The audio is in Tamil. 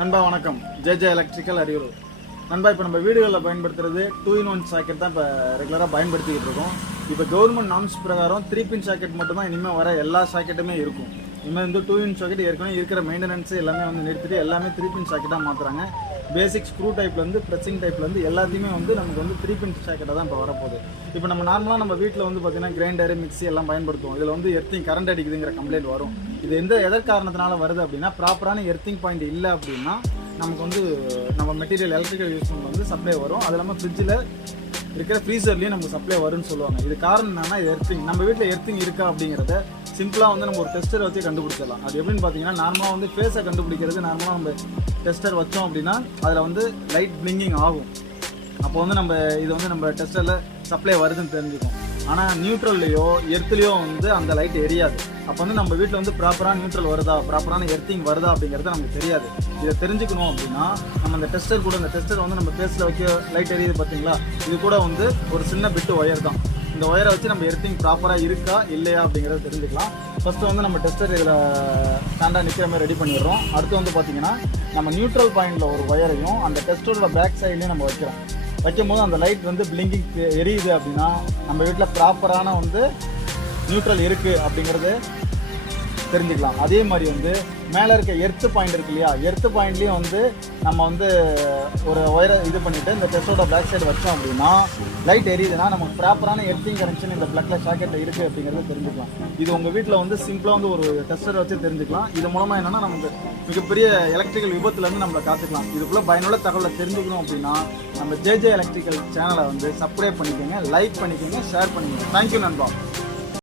நண்பா வணக்கம். J electrical Ariyalur. நண்பா, இப்போ நம்ம வீடுகளில் பயன்படுத்துறது 2-in-1 சாக்கெட் தான் இப்போ ரெகுலராக பயன்படுத்திக்கிட்டு இருக்கோம். இப்போ கவர்மெண்ட் நார்ம்ஸ் பிரகாரம் 3-pin சாக்கெட் மட்டும் தான் இனிமேல் வர எல்லா சாக்கெட்டுமே இருக்கும். இனிமேல் வந்து 2-in சாக்கெட் ஏற்கனவே இருக்கிற மெயின்டெனன்ஸ் எல்லாமே வந்து நிறுத்திட்டு எல்லாமே 3-pin சாக்கெட்டாக மாற்றுறாங்க. பேசிக் ஸ்க்ரூ டைப்லேருந்து ப்ரெஸ்ஸிங் டைப்லேருந்து எல்லாத்தையுமே வந்து நமக்கு வந்து 3-pin சாக்கெட்டாக தான் இப்போ வரப்போகுது. இப்போ நம்ம நார்மலாக நம்ம வீட்டில் வந்து பார்த்திங்கன்னா கிரைண்டரு, மிக்ஸி எல்லாம் பயன்படுத்துவோம். இதில் வந்து எர்த்திங் கரண்ட் அடிக்குதுங்கிற கம்ப்ளைண்ட் வரும். இது எதற்கு காரணத்தினால வருது அப்படின்னா, ப்ராப்பரான எர்த்திங் பாயிண்ட் இல்லை அப்படின்னா நமக்கு வந்து நம்ம மெட்டீரியல் எலக்ட்ரிக்கல் யூஸ் பண்ண வந்து சப்ளை வரும். அது இல்லாமல் ஃப்ரிட்ஜில் இருக்கிற ஃப்ரீசர்லேயும் நமக்கு சப்ளை வரும்னு சொல்லுவாங்க. இது காரணம் என்னன்னா, இது எர்த்திங். நம்ம வீட்டில் எர்த்திங் இருக்கா அப்படிங்கிறத சிம்பிளாக வந்து நம்ம ஒரு டெஸ்டரை வச்சு கண்டுபிடிச்சிடலாம். அது எப்படின்னு பார்த்தீங்கன்னா, நார்மலாக வந்து ஃபேஸை கண்டுபிடிக்கிறது நார்மலாக நம்ம டெஸ்டர் வச்சோம் அப்படின்னா அதில் வந்து லைட் பிளிங்கிங் ஆகும். அப்போ வந்து நம்ம இது வந்து நம்ம டெஸ்டரில் சப்ளை வருதுன்னு தெரிஞ்சுக்கும். ஆனால் நியூட்ரல்லையோ எர்த்துலையோ வந்து அந்த லைட் எரியாது. அப்போ வந்து நம்ம வீட்டில் வந்து ப்ராப்பரான நியூட்ரல் வருதா, ப்ராப்பரான எர்த்திங் வருதா அப்படிங்கிறது நமக்கு தெரியாது. இதை தெரிஞ்சுக்கணும் அப்படின்னா நம்ம அந்த டெஸ்டர் கூட, இந்த டெஸ்டர் வந்து நம்ம ஃபேஸில் வைக்க லைட் எரியுது பார்த்தீங்களா, இது கூட வந்து ஒரு சின்ன பிட்டு ஒயர் தான். இந்த ஒயரை வச்சு நம்ம எர்த்திங் ப்ராப்பராக இருக்கா இல்லையா அப்படிங்கிறத தெரிஞ்சுக்கலாம். ஃபஸ்ட்டு வந்து நம்ம டெஸ்டர் இதில் ஸ்டாண்டாக நிற்கிற மாதிரி ரெடி பண்ணிடுறோம். அடுத்து வந்து பார்த்திங்கன்னா, நம்ம நியூட்ரல் பாயிண்டில் ஒரு ஒயரையும் அந்த டெஸ்டரோட பேக் சைட்லேயும் நம்ம வைக்கும்போது அந்த லைட் வந்து பிளிங்கிங் எரியுது அப்படின்னா நம்ம வீட்டில் ப்ராப்பரான வந்து நியூட்ரல் இருக்குது அப்படிங்கிறது தெரிஞ்சுக்கலாம். அதே மாதிரி வந்து மேலே இருக்க எர்த்து பாயிண்ட் இருக்கு இல்லையா, எர்த்து பாயிண்ட்லேயும் வந்து நம்ம வந்து ஒரு ஒயரை இது பண்ணிவிட்டு இந்த டெஸ்டோட பேக் சைடு வச்சோம் அப்படின்னா லைட் எரியுதுன்னா நமக்கு ப்ராப்பரான எர்த்திங் கனெக்ஷன் இந்த ப்ளக்கில் சாக்கெட்டில் இருக்குது அப்படிங்கிறத தெரிஞ்சுக்கலாம். இது உங்கள் வீட்டில் வந்து சிம்பிளாக வந்து ஒரு டெஸ்டர் வச்சு தெரிஞ்சுக்கலாம். இது மூலமாக என்னென்னா நமக்கு மிகப்பெரிய எலக்ட்ரிக்கல் விபத்துலேருந்து நம்மளை காத்துக்கலாம். இதுக்குள்ளே பயனுள்ள தகவலை தெரிஞ்சுக்கணும் அப்படின்னா நம்ம ஜே எலக்ட்ரிக்கல் சேனலை வந்து சப்ஸ்கிரைப் பண்ணிக்கோங்க, லைக் பண்ணிக்கோங்க, ஷேர் பண்ணிக்கோங்க. தேங்க்யூ நண்பா.